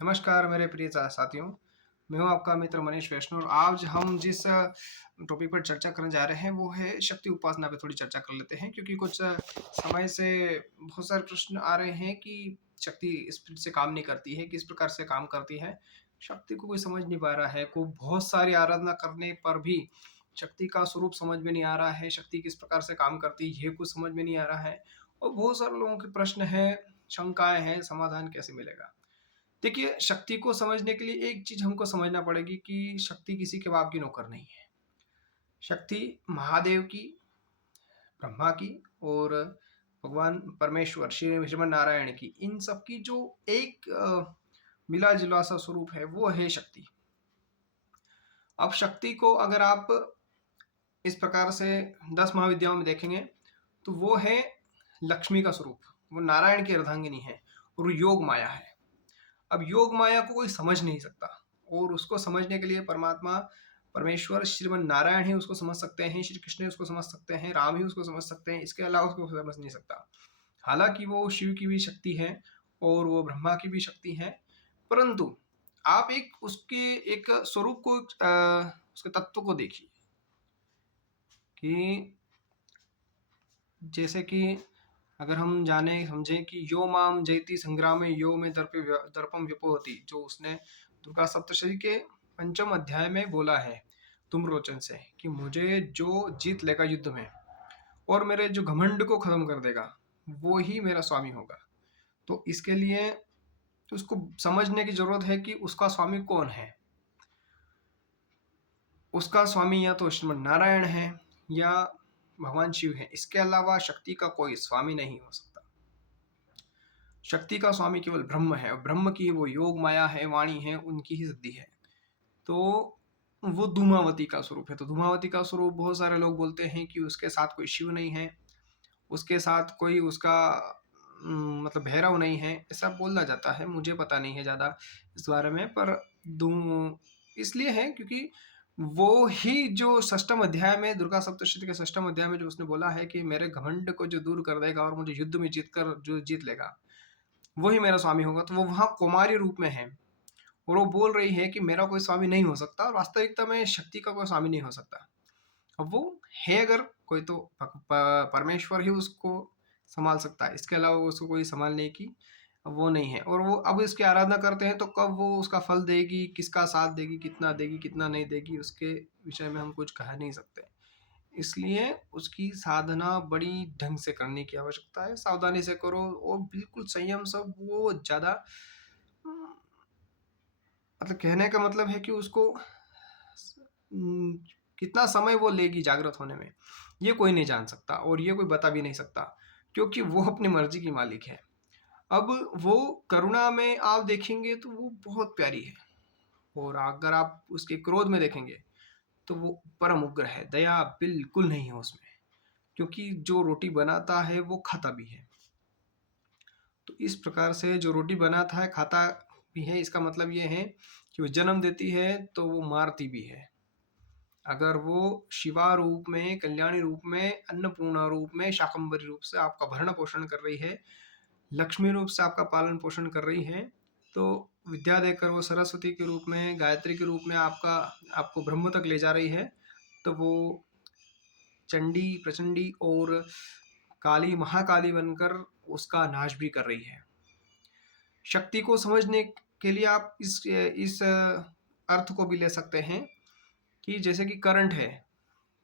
नमस्कार मेरे प्रिय साथियों। मैं हूँ आपका मित्र मनीष वैष्णव और आज हम जिस टॉपिक पर चर्चा करने जा रहे हैं वो है शक्ति उपासना पे थोड़ी चर्चा कर लेते हैं, क्योंकि कुछ समय से बहुत सारे प्रश्न आ रहे हैं कि शक्ति इस से काम नहीं करती है, किस प्रकार से काम करती है। शक्ति को कोई समझ नहीं पा रहा है, को बहुत सारी आराधना करने पर भी शक्ति का स्वरूप समझ में नहीं आ रहा है, शक्ति किस प्रकार से काम करती है ये कुछ समझ में नहीं आ रहा है। और बहुत सारे लोगों के प्रश्न हैं, शंकाएं हैं, समाधान कैसे मिलेगा। देखिए, शक्ति को समझने के लिए एक चीज़ हमको समझना पड़ेगी कि शक्ति किसी के बाप की नौकर नहीं है। शक्ति महादेव की, ब्रह्मा की और भगवान परमेश्वर श्री श्रीमन नारायण की, इन सब की जो एक मिला-जुला सा स्वरूप है, वो है शक्ति। अब शक्ति को अगर आप इस प्रकार से 10 महाविद्याओं में देखेंगे, तो वो है लक्ष्मी का स्वरूप, वो नारायण की अर्धांगिनी है और योग माया है। अब योग माया को कोई समझ नहीं सकता और उसको समझने के लिए परमात्मा परमेश्वर श्रीमन नारायण ही उसको समझ सकते हैं, श्री कृष्ण ही उसको समझ सकते हैं, राम ही उसको समझ सकते हैं, इसके अलावा उसको समझ नहीं सकता। हालांकि वो शिव की भी शक्ति है और वो ब्रह्मा की भी शक्ति है, परंतु आप एक उसके एक स्वरूप को उसके तत्व को देखिए कि जैसे कि अगर हम जाने समझें कि यो माम जयति संग्राम यो में दर्पम व्यपोहति, जो उसने दुर्गा सप्तशती के पंचम अध्याय में बोला है तुम रोचन से, कि मुझे जो जीत लेगा युद्ध में और मेरे जो घमंड को खत्म कर देगा वो ही मेरा स्वामी होगा। तो इसके लिए उसको समझने की जरूरत है कि उसका स्वामी कौन है। उसका स्वामी या तो श्रीमन नारायण है या भगवान शिव है, इसके अलावा शक्ति का कोई स्वामी नहीं हो सकता। शक्ति का स्वामी केवल ब्रह्म है और ब्रह्म की वो योग माया है, वाणी है, उनकी ही सिद्धि है। तो वो धूमावती का स्वरूप है। तो धूमावती का स्वरूप बहुत सारे लोग बोलते हैं कि उसके साथ कोई शिव नहीं है, उसके साथ कोई उसका मतलब भैरव नहीं है, ऐसा बोला जाता है। मुझे पता नहीं है ज़्यादा इस बारे में, पर इसलिए है क्योंकि वो ही जो षष्ठम अध्याय में, दुर्गा सप्तशती के षष्ठम अध्याय में जो उसने बोला है कि मेरे घमंड को जो दूर कर देगा और मुझे युद्ध में जीत कर जो जीत लेगा वही मेरा स्वामी होगा, तो वो वहाँ कुमारी रूप में है और वो बोल रही है कि मेरा कोई स्वामी नहीं हो सकता और वास्तविकता में शक्ति का कोई स्वामी नहीं हो सकता। अब वो है अगर कोई, तो परमेश्वर ही उसको संभाल सकता है, इसके अलावा उसको कोई संभालने की वो नहीं है। और वो अब इसकी आराधना करते हैं तो कब वो उसका फल देगी, किसका साथ देगी कितना नहीं देगी, उसके विषय में हम कुछ कह नहीं सकते। इसलिए उसकी साधना बड़ी ढंग से करने की आवश्यकता है, सावधानी से करो और बिल्कुल संयम सब। वो ज़्यादा मतलब कहने का मतलब है कि उसको कितना समय वो लेगी जागृत होने में, ये कोई नहीं जान सकता और ये कोई बता भी नहीं सकता, क्योंकि वो अपनी मर्जी की मालिक है। अब वो करुणा में आप देखेंगे तो वो बहुत प्यारी है, और अगर आप उसके क्रोध में देखेंगे तो वो परम उग्र है, दया बिल्कुल नहीं है उसमें, क्योंकि जो रोटी बनाता है वो खाता भी है। तो इस प्रकार से जो रोटी बनाता है खाता भी है, इसका मतलब ये है कि वो जन्म देती है तो वो मारती भी है। अगर वो शिवा रूप में, कल्याणी रूप में, अन्नपूर्णा रूप में, शाकंभरी रूप से आपका भरण पोषण कर रही है, लक्ष्मी रूप से आपका पालन पोषण कर रही है, तो विद्या देकर वो सरस्वती के रूप में, गायत्री के रूप में आपको ब्रह्म तक ले जा रही है, तो वो चंडी, प्रचंडी और काली, महाकाली बनकर उसका नाश भी कर रही है। शक्ति को समझने के लिए आप इस अर्थ को भी ले सकते हैं कि जैसे कि करंट है,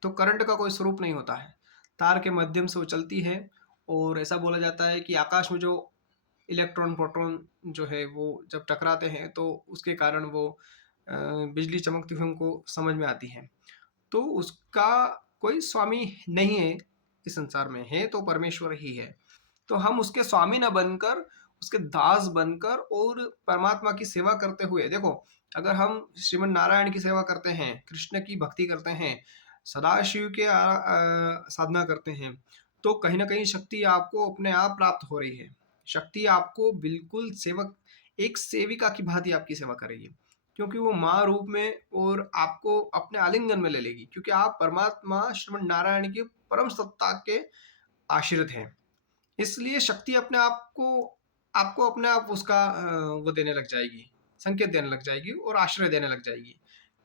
तो करंट का कोई स्वरूप नहीं होता है, तार के माध्यम से वो चलती है। और ऐसा बोला जाता है कि आकाश में जो इलेक्ट्रॉन प्रोटॉन जो है वो जब टकराते हैं तो उसके कारण वो बिजली चमकती हुई हमको समझ में आती है। तो उसका कोई स्वामी नहीं है इस संसार में, है तो परमेश्वर ही है। तो हम उसके स्वामी न बनकर, उसके दास बनकर और परमात्मा की सेवा करते हुए, देखो अगर हम श्रीमन नारायण की सेवा करते हैं, कृष्ण की भक्ति करते हैं, सदाशिव के साधना करते हैं, तो कहीं ना कहीं शक्ति आपको अपने आप प्राप्त हो रही है। शक्ति आपको बिल्कुल सेवक, एक सेविका की भांति आपकी सेवा करेगी, क्योंकि वो माँ रूप में और आपको अपने आलिंगन में ले लेगी, क्योंकि आप परमात्मा श्रीमन नारायण के परम सत्ता के आश्रित हैं। इसलिए शक्ति अपने आप को आपको अपने आप उसका वो देने लग जाएगी, संकेत देने लग जाएगी और आश्रय देने लग जाएगी,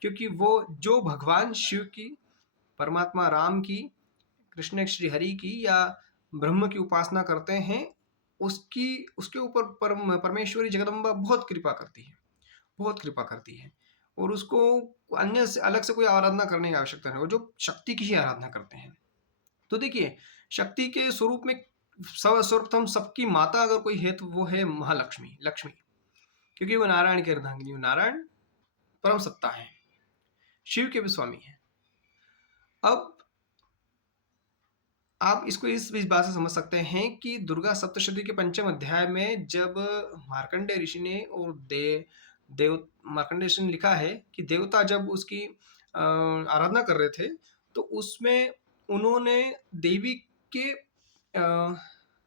क्योंकि वो जो भगवान शिव की, परमात्मा राम की, कृष्ण श्री हरि की या ब्रह्म की उपासना करते हैं, उसकी उसके ऊपर परमेश्वरी जगदम्बा बहुत कृपा करती है, बहुत कृपा करती है। और उसको अन्य से अलग से कोई आराधना करने की आवश्यकता नहीं, वो जो शक्ति की ही आराधना करते हैं। तो देखिए, शक्ति के स्वरूप में सर्वप्रथम सबकी माता अगर कोई है तो वो है महालक्ष्मी, लक्ष्मी, क्योंकि वो नारायण के अर्धांगिनी, नारायण परम सत्ता है, शिव के भी स्वामी है। अब आप इसको इस बात से समझ सकते हैं कि दुर्गा सप्तशती के पंचम अध्याय में जब मार्कंडेय ऋषि ने और देव मार्कंडेय ऋषि ने लिखा है कि देवता जब उसकी आराधना कर रहे थे, तो उसमें उन्होंने देवी के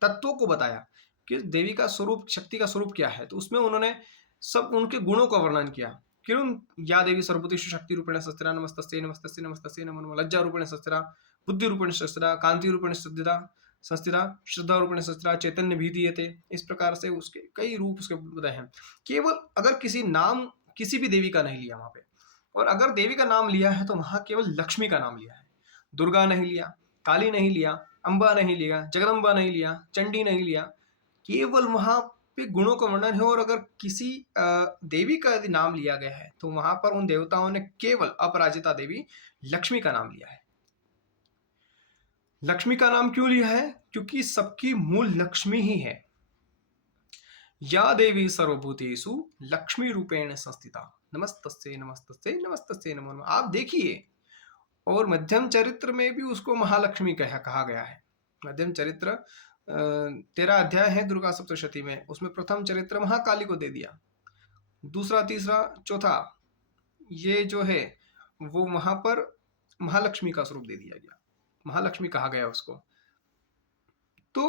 तत्वों को बताया कि देवी का स्वरूप, शक्ति का स्वरूप क्या है। तो उसमें उन्होंने सब उनके गुणों का वर्णन किया। क्यों, या देवी सर्वभूतेषु शक्ति रूपेण संस्थिता, नमस्तस्यै नमस्तस्यै नमस्तस्यै नमो नमः, लज्जा रूपेण संस्थिता, बुद्धि रूपेण संस्थिता, कांति रूपेण संस्थिता संस्थिता, श्रद्धा रूपेण संस्थिता, चैतन्य भीदीयते। इस प्रकार से उसके कई रूप उसके बताए हैं। केवल अगर किसी नाम, किसी भी देवी का नहीं लिया वहां पे, और अगर देवी का नाम लिया है तो वहां केवल लक्ष्मी का नाम लिया है, दुर्गा नहीं लिया, काली नहीं लिया, अंबा नहीं लिया, जगदम्बा नहीं लिया, चंडी नहीं लिया, केवल वहां पे गुणों का वर्णन है। और अगर किसी देवी का यदि नाम लिया गया है तो वहां पर उन देवताओं ने केवल अपराजिता देवी लक्ष्मी का नाम लिया है। लक्ष्मी का नाम क्यों लिया है? क्योंकि सबकी मूल लक्ष्मी ही है। या देवी सर्वभूतेषु लक्ष्मी रूपेण संस्थिता, नमस्तस्यै नमस्तस्यै नमस्तस्यै नमो नमः। आप देखिए, और मध्यम चरित्र में भी उसको महालक्ष्मी कहा गया है। मध्यम चरित्र 13 अध्याय है दुर्गा सप्तशती में, उसमें प्रथम चरित्र महाकाली को दे दिया, दूसरा, तीसरा, चौथा ये जो है वो वहां पर महालक्ष्मी का स्वरूप दे दिया गया, महालक्ष्मी कहा गया उसको। तो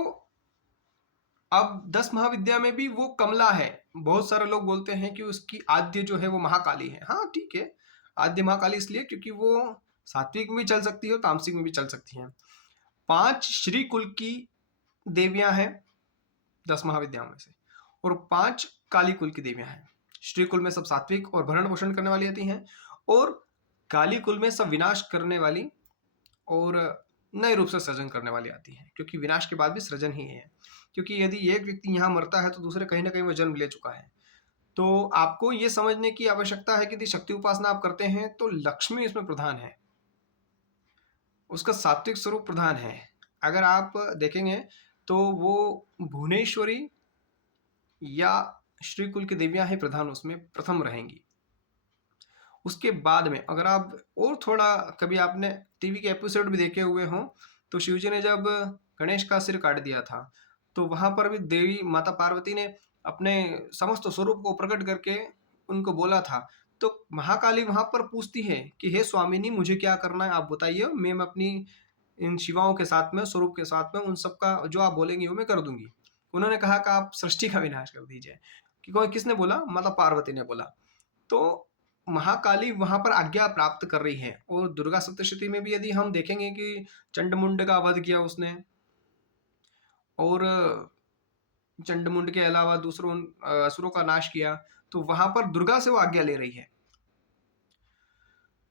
अब 10 महाविद्या में भी वो कमला है। बहुत सारे लोग बोलते हैं कि उसकी आद्य जो है वो महाकाली है। हाँ ठीक है, आद्य महाकाली इसलिए क्योंकि वो सात्विक में भी चल सकती है और तामसिक में भी चल सकती है। 5 श्री कुल की देवियां हैं 10 महाविद्याओं में से, और 5 काली कुल की देवियां हैं। श्री कुल में सब सात्विक और भरण पोषण करने वाली आती हैं, और काली कुल में सब विनाश करने वाली और नए रूप से सृजन करने वाली आती है, क्योंकि विनाश के बाद भी सृजन ही है। क्योंकि यदि एक व्यक्ति यहाँ मरता है तो दूसरे कहीं ना कहीं वो जन्म ले चुका है। तो आपको ये समझने की आवश्यकता है कि यदि शक्ति उपासना आप करते हैं तो लक्ष्मी इसमें प्रधान है, उसका सात्विक स्वरूप प्रधान है। अगर आप देखेंगे तो वो भुवनेश्वरी या श्री कुल की देवियां ही प्रधान उसमें प्रथम रहेंगी। उसके बाद में अगर आप और थोड़ा कभी आपने टीवी के एपिसोड भी देखे हुए हों, तो शिवजी ने जब गणेश का सिर काट दिया था, तो वहां पर भी देवी माता पार्वती ने अपने समस्त स्वरूप को प्रकट करके उनको बोला था। तो महाकाली वहां पर पूछती है कि हे स्वामिनी, मुझे क्या करना है आप बताइए, मैं अपनी इन शिवाओं के साथ में, स्वरूप के साथ में, उन सबका जो आप बोलेंगी वो मैं कर दूंगी। उन्होंने कहा कि आप सृष्टि का विनाश कर दीजिए। कि किसने बोला? माता पार्वती ने बोला। तो महाकाली वहां पर आज्ञा प्राप्त कर रही है। और दुर्गा सप्तशती में भी यदि हम देखेंगे कि चंडमुंड का वध किया उसने, और चंडमुंड के अलावा दूसरों असुरों का नाश किया, तो वहां पर दुर्गा से वो आज्ञा ले रही है।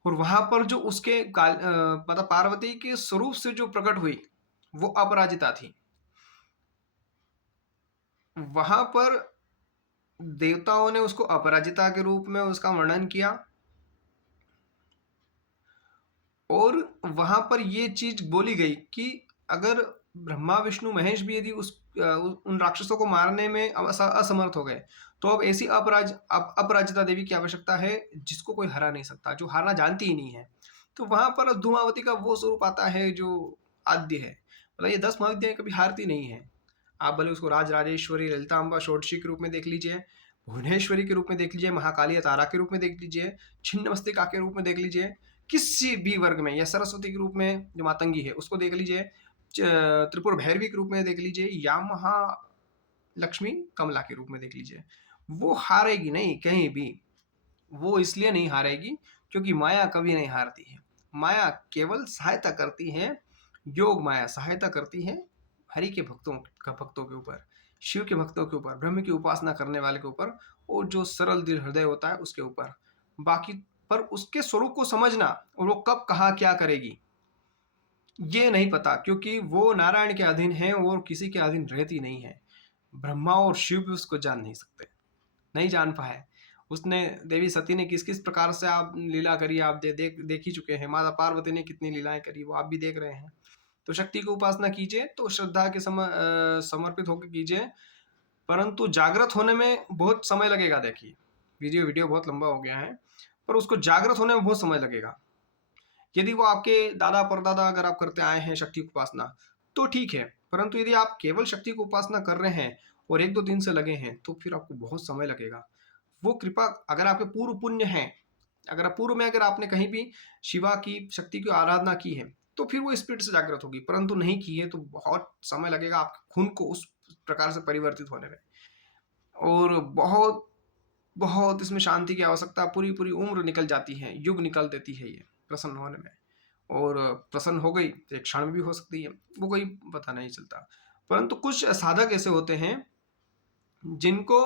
और वहां पर जो उसके मतलब पार्वती के स्वरूप से जो प्रकट हुई वो अपराजिता थी। वहां पर देवताओं ने उसको अपराजिता के रूप में उसका वर्णन किया, और वहां पर ये चीज बोली गई कि अगर ब्रह्मा विष्णु महेश भी यदि उन राक्षसों को मारने में असमर्थ हो गए, तो अब ऐसी अपराजिता देवी की आवश्यकता है जिसको कोई हरा नहीं सकता, जो हारना जानती ही नहीं है। तो वहां पर धूमावती का वो स्वरूप आता है जो आद्य है। मतलब ये 10 महाविद्याएं कभी हारती नहीं है। आप भले उसको राज राजेश्वरी, ललितांबा, षोडशी के रूप में देख लीजिए, भुवनेश्वरी के रूप में देख लीजिए, महाकाली तारा के रूप में देख लीजिए, छिन्नमस्तिका के रूप में देख लीजिए, किसी भी वर्ग में, या सरस्वती के रूप में जो मातंगी है उसको देख लीजिए, त्रिपुर भैरवी के रूप में देख लीजिए, या महालक्ष्मी कमला के रूप में देख लीजिए, वो हारेगी नहीं कहीं भी। वो इसलिए नहीं हारेगी क्योंकि माया कभी नहीं हारती है। माया केवल सहायता करती है, योग माया सहायता करती है हरि के भक्तों के ऊपर। शिव के भक्तों के ऊपर, ब्रह्म की उपासना करने वाले के ऊपर, और जो सरल दिल हृदय होता है उसके ऊपर। बाकी पर उसके स्वरूप को समझना और वो कब कहाँ क्या करेगी ये नहीं पता, क्योंकि वो नारायण के अधीन है और किसी के अधीन रहती नहीं है। ब्रह्मा और शिव भी उसको जान नहीं सकते, नहीं जान पाए। उसने देवी सती ने किस किस प्रकार से आप लीला करी, आप देख ही चुके हैं। माता पार्वती ने कितनी लीलाएं करी वो आप भी देख रहे हैं। तो शक्ति की उपासना कीजिए तो श्रद्धा के समर्पित होकर कीजिए, परंतु जागृत होने में बहुत समय लगेगा। देखिए वीडियो बहुत लंबा हो गया है, पर उसको जागृत होने में बहुत समय लगेगा। यदि वो आपके दादा परदादा अगर आप करते आए हैं शक्ति की उपासना तो ठीक है, परंतु यदि आप केवल शक्ति की उपासना कर रहे हैं और 1-2 दिन से लगे हैं तो फिर आपको बहुत समय लगेगा। वो कृपा अगर आपके पूर्व पुण्य है, अगर आप पूर्व में अगर आपने कहीं भी शिवा की शक्ति की आराधना की है तो फिर वो स्पिरिट से जागृत होगी, परंतु नहीं की है तो बहुत समय लगेगा आपके खून को उस प्रकार से परिवर्तित होने में। और बहुत बहुत इसमें शांति की आवश्यकता, पूरी पूरी उम्र निकल जाती है, युग निकल देती है ये प्रसन्न होने में। और प्रसन्न हो गई तो एक क्षण में भी हो सकती है, वो कोई पता नहीं चलता। परंतु कुछ साधक ऐसे होते हैं जिनको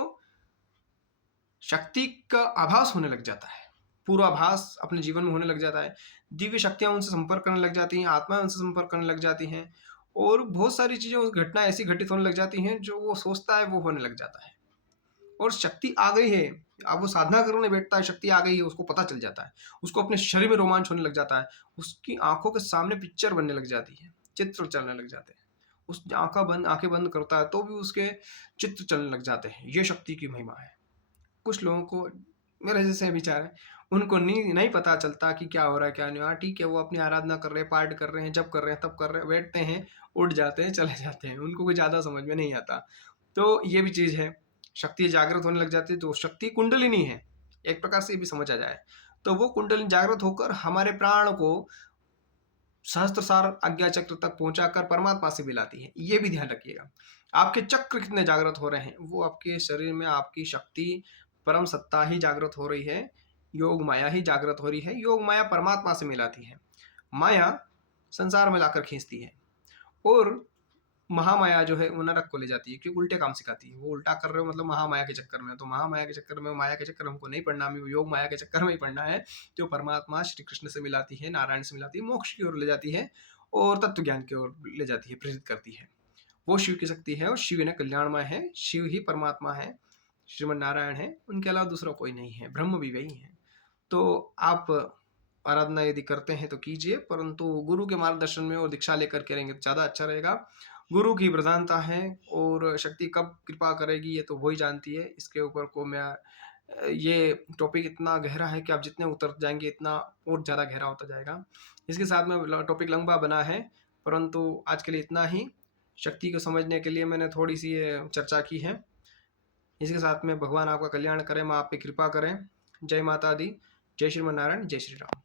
शक्ति का आभास होने लग जाता है, पूर्वाभास अपने जीवन में होने लग जाता है। दिव्य शक्तियां उनसे संपर्क करने लग जाती हैं, आत्माएं उनसे संपर्क करने लग जाती हैं, और बहुत सारी चीजें, घटना ऐसी घटित होने लग जाती हैं जो वो सोचता है वो होने लग जाता है। और शक्ति आ गई है, अब वो साधना करने बैठता है, शक्ति आ गई है उसको पता चल जाता है, उसको अपने शरीर में रोमांच होने लग जाता है, उसकी आंखों के सामने पिक्चर बनने लग जाती है, चित्र चलने लग जाते हैं। उस आंखें बंद करता है तो भी उसके चित्र चलने लग जाते हैं। ये शक्ति की महिमा है। कुछ लोगों को, मेरे जैसे विचार है, उनको नहीं पता चलता कि क्या हो रहा है क्या नहीं हो रहा। ठीक है वो अपनी आराधना कर रहे हैं, पाठ कर रहे हैं, जब कर रहे हैं, तब कर रहे हैं, बैठते हैं, उठ जाते हैं, चले जाते हैं, उनको कोई ज़्यादा समझ में नहीं आता। तो ये भी चीज़ है, शक्ति जागृत होने लग जाती है तो शक्ति कुंडलिनी है, एक प्रकार से ये भी समझा जाए तो वो कुंडलिनी जागृत होकर हमारे प्राण को सहस्त्रसार आज्ञा चक्र तक पहुंचाकर परमात्मा से मिलाती है। ये भी ध्यान रखिएगा। आपके चक्र कितने जागृत हो रहे हैं, वो आपके शरीर में आपकी शक्ति परम सत्ता ही जागृत हो रही है, योग माया ही जागृत हो रही है। योग माया परमात्मा से मिलाती है, माया संसार में लाकर खींचती है, और महामाया जो है वो नरक को ले जाती है, क्योंकि उल्टे काम सिखाती है। वो उल्टा कर रहे हो मतलब महामाया के चक्कर में, तो महामाया के चक्कर में, माया के चक्कर में हमको नहीं पढ़ना, हमें योग माया के चक्कर में ही पढ़ना है। जो परमात्मा श्री कृष्ण से मिलाती है, नारायण से मिलाती है, मोक्ष की ओर ले जाती है और तत्व ज्ञान की ओर ले जाती है, प्रेरित करती है। वो शिव की शक्ति है और शिव ने कल्याणमय है, शिव ही परमात्मा है, श्रीमन नारायण है, उनके अलावा दूसरा कोई नहीं है, ब्रह्म भी वही है। तो आप आराधना यदि करते हैं तो कीजिए, परंतु गुरु के मार्गदर्शन में और दीक्षा लेकर करेंगे तो ज़्यादा अच्छा रहेगा। गुरु की प्रधानता है और शक्ति कब कृपा करेगी ये तो वही जानती है। इसके ऊपर को मैं ये टॉपिक इतना गहरा है कि आप जितने उतर जाएंगे इतना और ज़्यादा गहरा होता जाएगा। इसके साथ में टॉपिक लंबा बना है, परंतु आज के लिए इतना ही। शक्ति को समझने के लिए मैंने थोड़ी सी चर्चा की है। इसके साथ में भगवान आपका कल्याण करें, माँ आप पे कृपा करें। जय माता दी, जय श्रीमन नारायण, जय श्री राम।